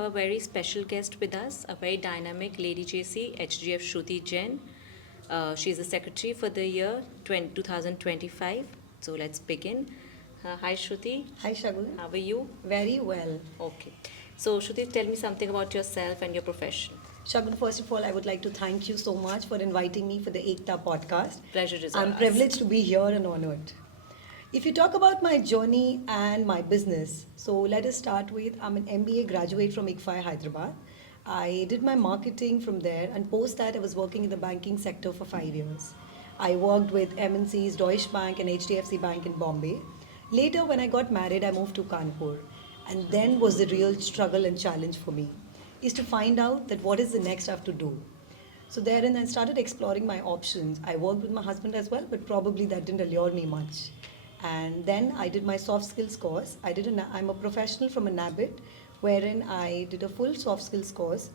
have a very special guest with us, a very dynamic Lady JC, HGF Shruti Jain. She's the secretary for the year 2025. So let's begin. Hi Shruti, Hi Shagun. how are you? Very well. Okay. So Shruti, tell me something about yourself and your profession. Shagun, first of all, I would like to thank you so much for inviting me for the Ekta podcast. Pleasure is I'm ours. privileged to be here and honored. If you talk about my journey and my business, so let us start with I'm an MBA graduate from ICFI Hyderabad. I did my marketing from there, and post that, I was working in the banking sector for 5 years. I worked with MNCs, Deutsche Bank, and HDFC Bank in Bombay. Later, when I got married, I moved to Kanpur. And then was the real struggle and challenge for me is to find out that what is the next I have to do. So therein I started exploring my options. I worked with my husband as well, but probably that didn't allure me much. And then I did my soft skills course. I'm a professional from a NABIT, wherein I did a full soft skills course.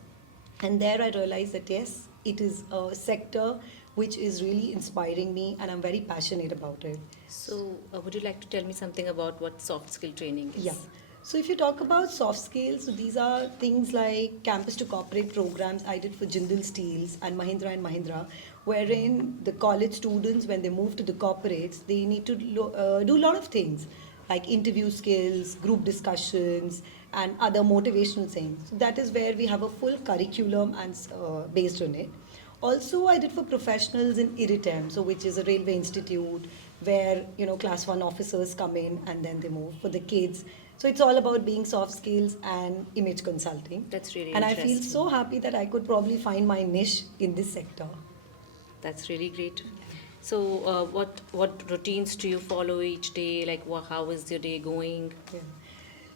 And there I realized that yes, it is a sector which is really inspiring me and I'm very passionate about it. So would you like to tell me something about what soft skill training is? Yeah. So if you talk about soft skills, so these are things like campus to corporate programs I did for Jindal Steels and Mahindra, wherein the college students, when they move to the corporates, they need to do a lot of things like interview skills, group discussions, and other motivational things. So that is where we have a full curriculum and based on it. Also, I did for professionals in IRITEM, so which is a railway institute where class one officers come in and then they move for the kids. So it's all about being soft skills and image consulting. That's really and interesting. I feel so happy that I could probably find my niche in this sector. That's really great. So, what routines do you follow each day? Like, how is your day going? Yeah.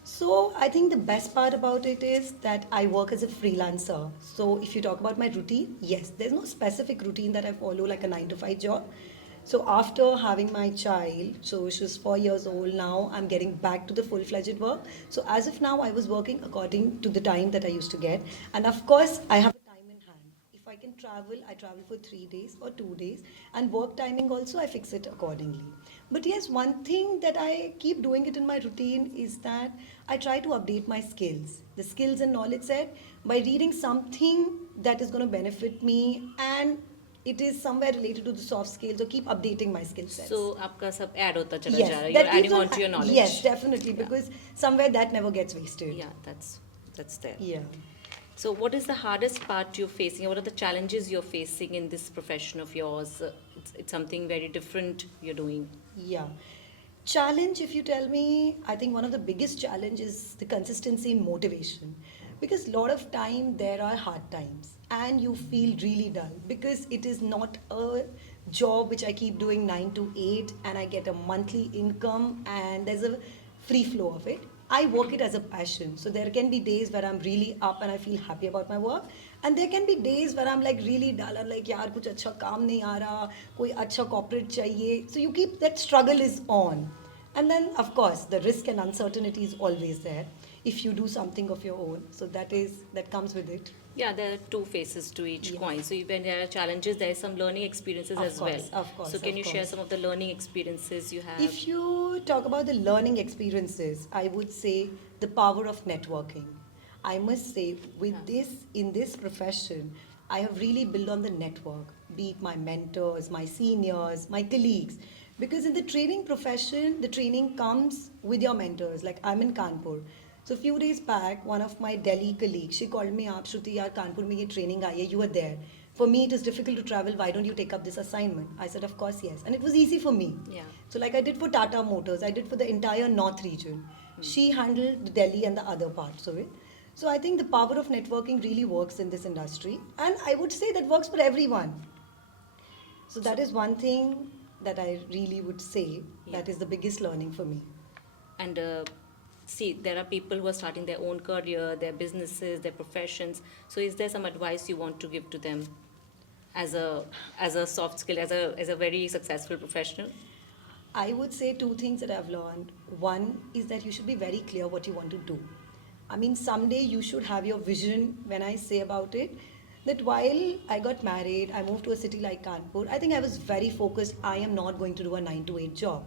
So I think the best part about it is that I work as a freelancer. So if you talk about my routine, yes, there's no specific routine that I follow like a 9 to 5 job. So after having my child, so she's 4 years old now, I'm getting back to the full-fledged work. So as of now, I was working according to the time that I used to get, and of course, I have a time in hand. If I can travel, I travel for 3 days or 2 days, and work timing also I fix it accordingly. But yes, one thing that I keep doing it in my routine is that I try to update my skills, the skills and knowledge set, by reading something that is going to benefit me and it is somewhere related to the soft skills or keep updating my skill sets. So, आपका सब add होता चला Yes, जा रहा है. that You're keeps adding on to your knowledge. Yes, definitely, Yeah. because somewhere that never gets wasted. Yeah, that's there. Yeah. So, what is the hardest part you're facing? What are the challenges you're facing in this profession of yours? It's something very different you're doing. Yeah. Challenge, if you tell me, I think one of the biggest challenge is the consistency in motivation. Because a lot of time there are hard times and you feel really dull because it is not a job which I keep doing 9 to 8 and I get a monthly income and there's a free flow of it. I work it as a passion. So there can be days where I'm really up and I feel happy about my work. And there can be days where I'm like really dull and like yaar kuch acha kaam nahi aa raha, koi acha corporate chahiye. So you keep that struggle is on. And then of course the risk and uncertainty is always there if you do something of your own. So that comes with it. Yeah, there are two faces to each Yes. coin. So when there are challenges, there are some learning experiences Of as course, well. of course, So can of you share course. some of the learning experiences you have? If you talk about the learning experiences, I would say the power of networking. I must say, with this in this profession, I have really built on the network, be it my mentors, my seniors, my colleagues. Because in the training profession, the training comes with your mentors. Like I'm in Kanpur. So a few days back, one of my Delhi colleagues, she called me up, Shruti, yaar, Kanpur mein ye training aayi hai, you were there. For me, it is difficult to travel. Why don't you take up this assignment? I said, of course, yes. And it was easy for me. Yeah. So like I did for Tata Motors, I did for the entire North region. She handled the Delhi and the other parts of it. So I think the power of networking really works in this industry. And I would say that works for everyone. So that is one thing that I really would say that is the biggest learning for me. And see, there are people who are starting their own career, their businesses, their professions. So is there some advice you want to give to them as a soft skill, as a very successful professional? I would say two things that I've learned. One is that you should be very clear what you want to do. I mean, someday you should have your vision when I say about it. That while I got married, I moved to a city like Kanpur. I think I was very focused. I am not going to do a 9 to 8 job.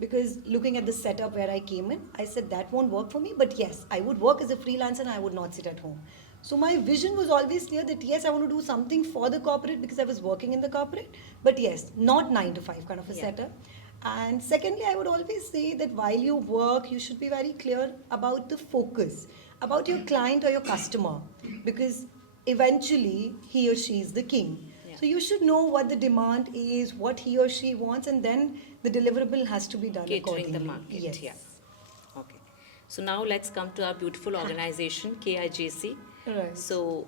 because looking at the setup where I came in, I said that won't work for me. But yes, I would work as a freelancer and I would not sit at home. So my vision was always clear that yes, I want to do something for the corporate because I was working in the corporate. But yes, not 9 to 5 kind of a Yeah. setup. And secondly, I would always say that while you work, you should be very clear about the focus, about your client or your customer, because eventually he or she is the king. Yeah. So you should know what the demand is, what he or she wants, and then the deliverable has to be done Catering accordingly. the market. Yes. Yeah. Okay. So now let's come to our beautiful organization, KIJC. Right. So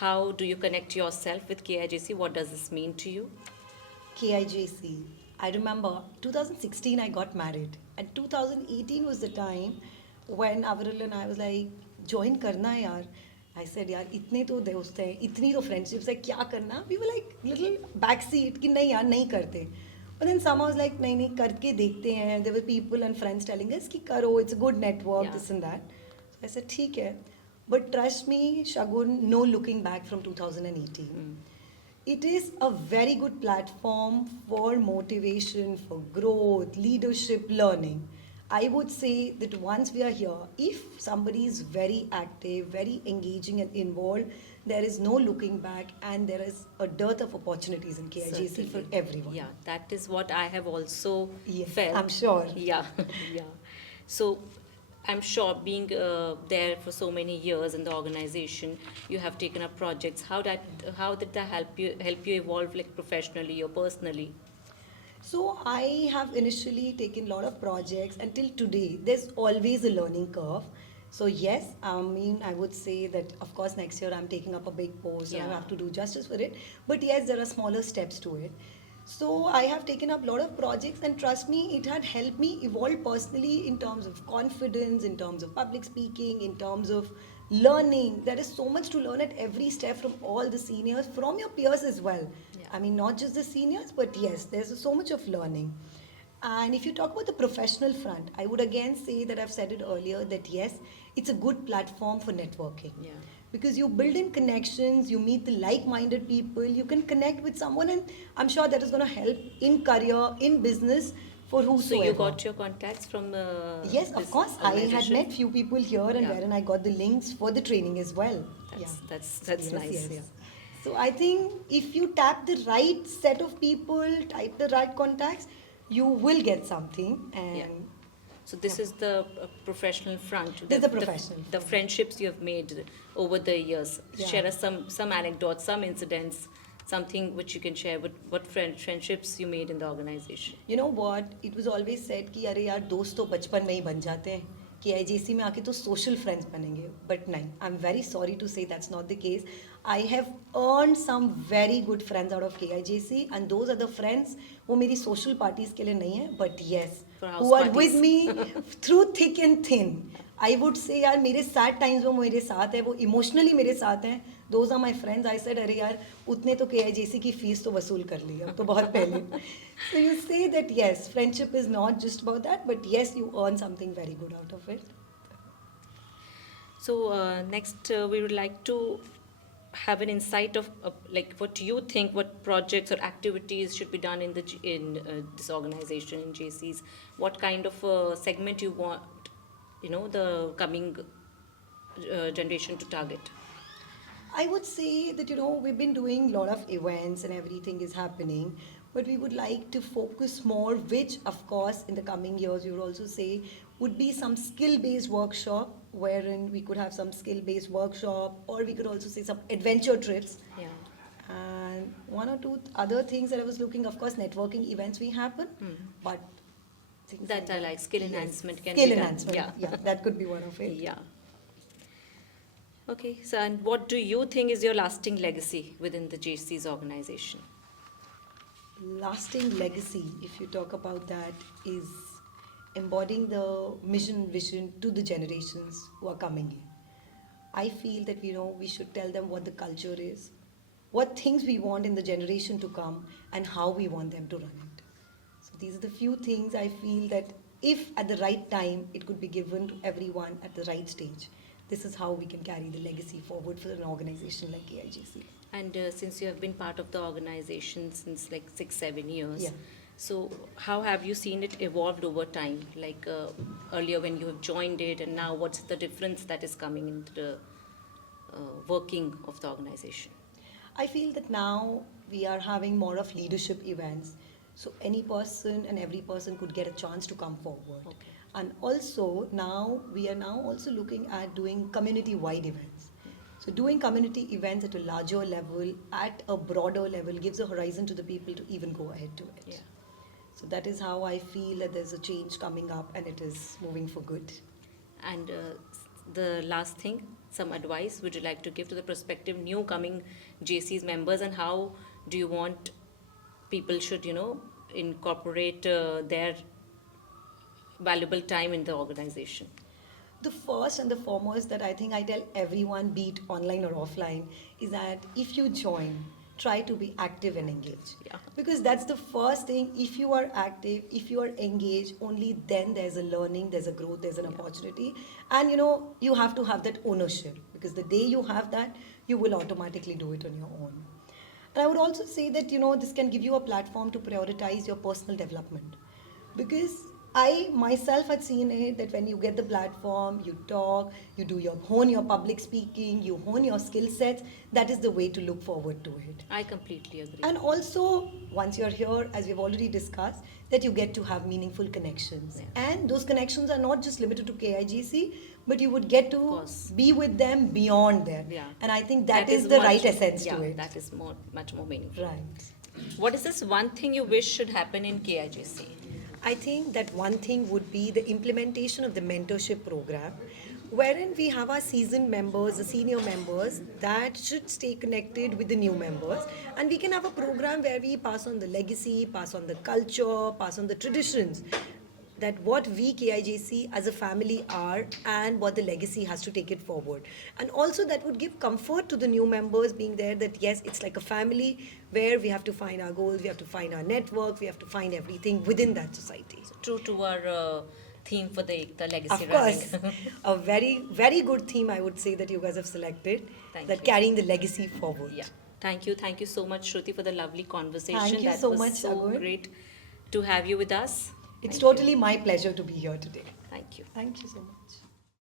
how do you connect yourself with KIJC? What does this mean to you? KIJC. I remember 2016 I got married, and 2018 was the time when Avril and I was like, join karna hai yaar. I said यार इतने तो दोस्त हैं, इतनी तो friendships है, क्या करना? We were like little backseat कि नहीं यार नहीं करते. But then somehow I was like नहीं नहीं करके देखते हैं. There were people and friends telling us कि करो, it's a good network, Yeah. this and that. So I said ठीक है. But trust me, Shagun, no looking back from 2018. It is a very good platform for motivation, for growth, leadership, learning. I would say that once we are here, if somebody is very active, very engaging and involved, there is no looking back and there is a dearth of opportunities in KIJC for Certainly. everyone. Yeah, that is what I have also Yes, felt. I'm sure. Yeah, yeah. So I'm sure being there for so many years in the organization, you have taken up projects. How did that help you evolve like professionally or personally? So I have initially taken a lot of projects until today. There's always a learning curve. So yes, I mean I would say that of course next year I'm taking up a big post and I Yeah. have to do justice for it. But yes, there are smaller steps to it. So I have taken up a lot of projects and trust me, it had helped me evolve personally in terms of confidence, in terms of public speaking, in terms of learning. There is so much to learn at every step from all the seniors, from your peers as well. Yeah. I mean, not just the seniors, but yes, there's so much of learning. And if you talk about the professional front, I would again say that I've said it earlier that yes, it's a good platform for networking. Yeah. Because you build in connections, you meet the like minded people, you can connect with someone, and I'm sure that is going to help in career, in business, for So whosoever. you got your contacts from Yes, of this course. I had organization? met few people here and Yeah. wherein I got the links for the training as well. That's Yes, nice. yes. Yeah. So I think if you tap the right set of people, type the right contacts, you will get something. And Yeah. So this is the professional front. This is the professional The front. friendships you have made over the years. Yeah. Share us some anecdotes, some incidents, something which you can share with what friendships you made in the organization. you know what? It was always said कि अरे यार दोस्त तो बचपन में ही बन जाते हैं कि आईजीसी में आके तो social friends बनेंगे. But नहीं, I'm very sorry to say that's not the case. I have earned some very good friends out of KIJC and those are the friends वो मेरी social parties के लिए नहीं है, but yes, For house who are parties. with me through thick and thin. I would say यार मेरे sad times वो मेरे साथ है, वो emotionally मेरे साथ हैं. Those are my friends. I said अरे यार उतने तो KIJC की फीस तो वसूल कर ली अब तो बहुत पहले. So you say that yes, friendship is not just about that, but yes, you earn something very good out of it. So next, we would like to have an insight of like what you think, what projects or activities should be done in this organization in JCs. What kind of segment you want, the coming generation to target. I would say that we've been doing a lot of events and everything is happening, but we would like to focus more, which of course in the coming years we would also say would be some skill-based workshop wherein we could have some skill-based workshop, or we could also say some adventure trips. Yeah. And one or two other things that I was looking, of course, networking events we happen, but things That I like. Skill Yes. enhancement can Skill be done. enhancement, Yeah. that could be one of it. Yeah. Okay, so and what do you think is your lasting legacy within the JC's organization? Lasting legacy, if you talk about that, is embodying the mission vision to the generations who are coming in. I feel that we should tell them what the culture is, what things we want in the generation to come, and how we want them to run it. So these are the few things I feel that if at the right time it could be given to everyone at the right stage, this is how we can carry the legacy forward for an organization like KIJC. And since you have been part of the organization since like 6-7 years, Yeah. So how have you seen it evolved over time? Like earlier when you have joined it, and now what's the difference that is coming into the working of the organization? I feel that now we are having more of leadership events. So any person and every person could get a chance to come forward. Okay. And also now we are now also looking at doing community wide events. So doing community events at a larger level, at a broader level, gives a horizon to the people to even go ahead to it. Yeah. So that is how I feel that there's a change coming up and it is moving for good. And the last thing, some advice would you like to give to the prospective new coming JC's members, and how do you want people should, incorporate their valuable time in the organization? The first and the foremost that I think I tell everyone, be it online or offline, is that if you join, try to be active and engaged. Yeah. Because that's the first thing. If you are active, if you are engaged, only then there's a learning, there's a growth, there's an opportunity. And you have to have that ownership, because the day you have that, you will automatically do it on your own. And I would also say that, this can give you a platform to prioritize your personal development. Because I myself had seen it that when you get the platform, you talk, you do hone your public speaking, you hone your skill sets, that is the way to look forward to it. I completely agree. And also, once you're here, as we've already discussed, that you get to have meaningful connections. Yeah. And those connections are not just limited to KIGC, but you would get to course. be with them beyond there. Yeah. And I think that is the right essence yeah, to it. that is much more meaningful. Right. What is this one thing you wish should happen in KIGC? I think that one thing would be the implementation of the mentorship program, wherein we have our seasoned members, the senior members, that should stay connected with the new members. And we can have a program where we pass on the legacy, pass on the culture, pass on the traditions, that what we KIJC as a family are and what the legacy has to take it forward. And also that would give comfort to the new members being there, that yes, it's like a family where we have to find our goals, we have to find our network, we have to find everything within that society. True to our theme for the legacy Of running. course, a very, very good theme I would say that you guys have selected, Thank that you. carrying the legacy forward. Yeah. Thank you so much, Shruti, for the lovely conversation. Thank you that so was much, so Agur. great to have you with us. It's Thank you. totally my pleasure to be here today. Thank you. Thank you so much.